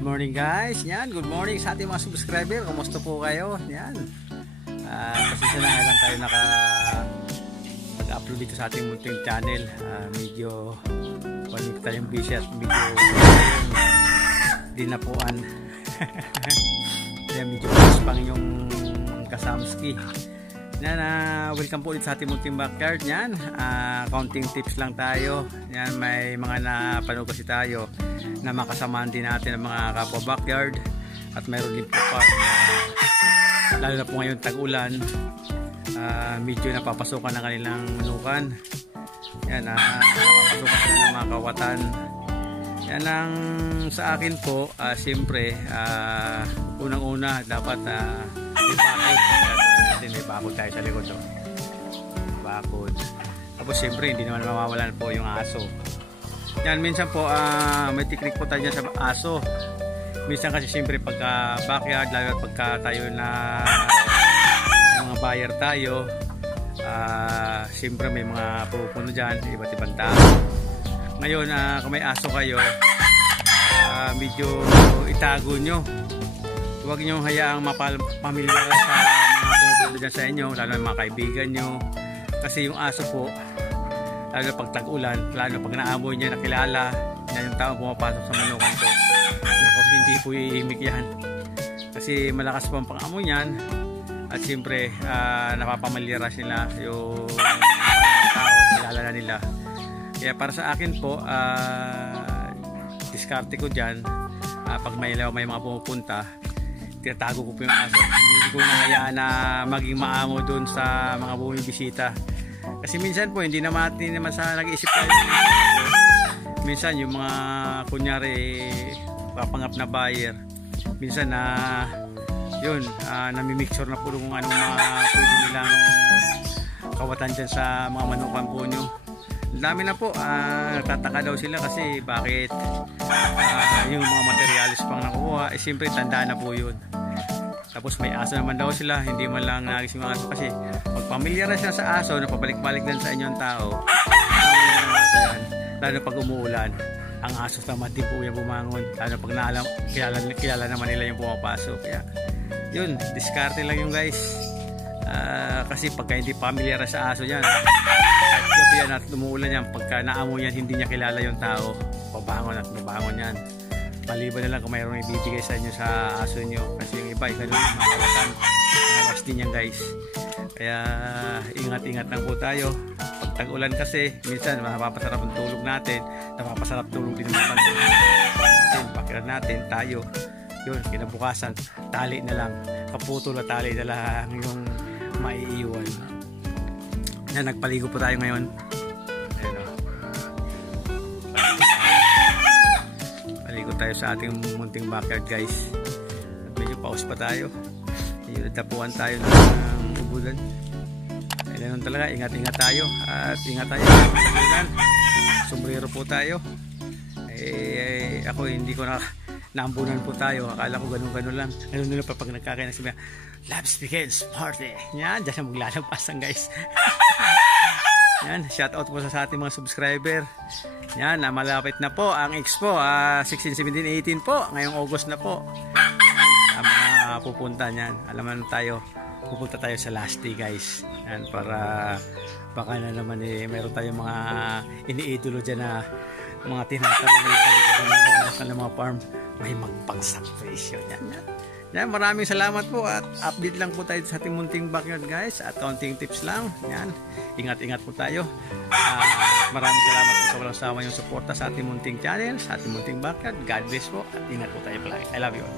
Good morning guys. Yan, good morning sa ating mga subscriber. Kumusta po kayo? Yan. Pasensya na lang tayo nag-upload dito sa ating munting channel. Medyo tayong busy at medyo dinapuan. Kaya medyo pang yung kasamski. Yan, welcome po ulit sa ating munting backyard. Yan, counting tips lang tayo. Yan, may mga napanood kasi tayo na makasamahan din natin ang mga kapwa backyard at mayroon din po farm, lalo na po ngayon tag-ulan, medyo napapasokan ng kanilang manukan. Yan, napapasokan sila ng mga kawatan. Yan ang sa akin po, siyempre unang-una dapat may bakod. May bakod tayo sa likod, bakod. Tapos siyempre hindi naman mawawalan po yung aso. Yan, minsan po may technique po tayo sa aso. Minsan kasi siyempre pagka backyard, lalo pagka tayo na mga buyer tayo, siyempre may mga pupuno dyan, iba't ibang tao. Ngayon kung may aso kayo, medyo itago nyo. Huwag nyo hayaang mapamilyar sa mga pupuno dyan sa inyo, lalo na mga kaibigan nyo. Kasi yung aso po, lalo pag tag-ulan, lalo pag naamoy niya, nakilala na yung taong pumapasok sa manukan ko, naku, hindi po iimik yan. Kasi malakas po ang pang-amoy niyan. At siyempre napapamilyara sila yung tao, kilala na nila. Kaya para sa akin po, diskarte ko dyan, pag may mga pumupunta, tinatago ko po yung aso. Hindi ko nahayaan na maging maamo doon sa mga bumibisita. Kasi minsan po hindi naman sa nag-iisip tayo. Minsan yung mga kunyari papangap na buyer, minsan yun, nami-mixture na po kung anong mga pwede nilang kawatan dyan sa mga manukan po nyo. Dami na po, nagtataka daw sila kasi bakit yung mga materialis pang nakuha, siyempre tanda na po yun. Tapos may aso naman daw sila, hindi man lang nagising mga aso kasi pag pamilyar na sila sa aso, napabalik-balik din sa inyong tao, lalo pag umuulan, ang aso naman din po yung bumangon, lalo pag kilala naman nila yung pumapasok. Kaya yun, diskarte lang yung guys, kasi pagka hindi pamilyar sa aso yan, at gabi yan at umuulan yan, pagka naamoy yan, hindi niya kilala yung tao, pabangon at mabangon yan. Maliban na lang kung mayroong ibibigay sa inyo sa aso nyo, kasi yung iba ganun yung mga kawatan, mga din yan guys. Kaya ingat-ingat lang po tayo. Pag tag-ulan kasi minsan napapasarap ang tulog natin, napapasarap tulog din naman natin, pakiran natin tayo. Yun, kinabukasan tali na lang, kaputol na tali na lang yung maiiwan. Yan, nagpaligo po tayo ngayon. Tayo sa ating munting backyard guys. At medyo pause pa tayo, medyo natapuan tayo ng ubulan. Ganun talaga, ingat-ingat tayo at ingat tayo sa sombrero po tayo. Ako hindi ko naambunan po tayo, akala ko ganun lang. Ganun nila pa pag nagkakain na sabi, Labs begins party. Yan, dyan na maglalampasan guys. Yan, shout out po sa ating mga subscriber. Yan, malapit na po ang Expo, 16, 17, 18 po. Ngayong August na po. Yan, mga pupunta niyan. Alam naman tayo, pupunta tayo sa last day guys. Yan, para baka na naman meron tayong mga iniidolo dyan na mga tinatawag ng mga farm. May magpang-sacrifice yun. Yan, maraming salamat po at update lang po tayo sa ating munting backyard guys at counting tips lang. Yan, ingat-ingat po tayo. Maraming salamat po sa walang sama yung suporta sa ating munting channel, sa ating munting backyard. God bless po at ingat po tayo palagi. I love you all.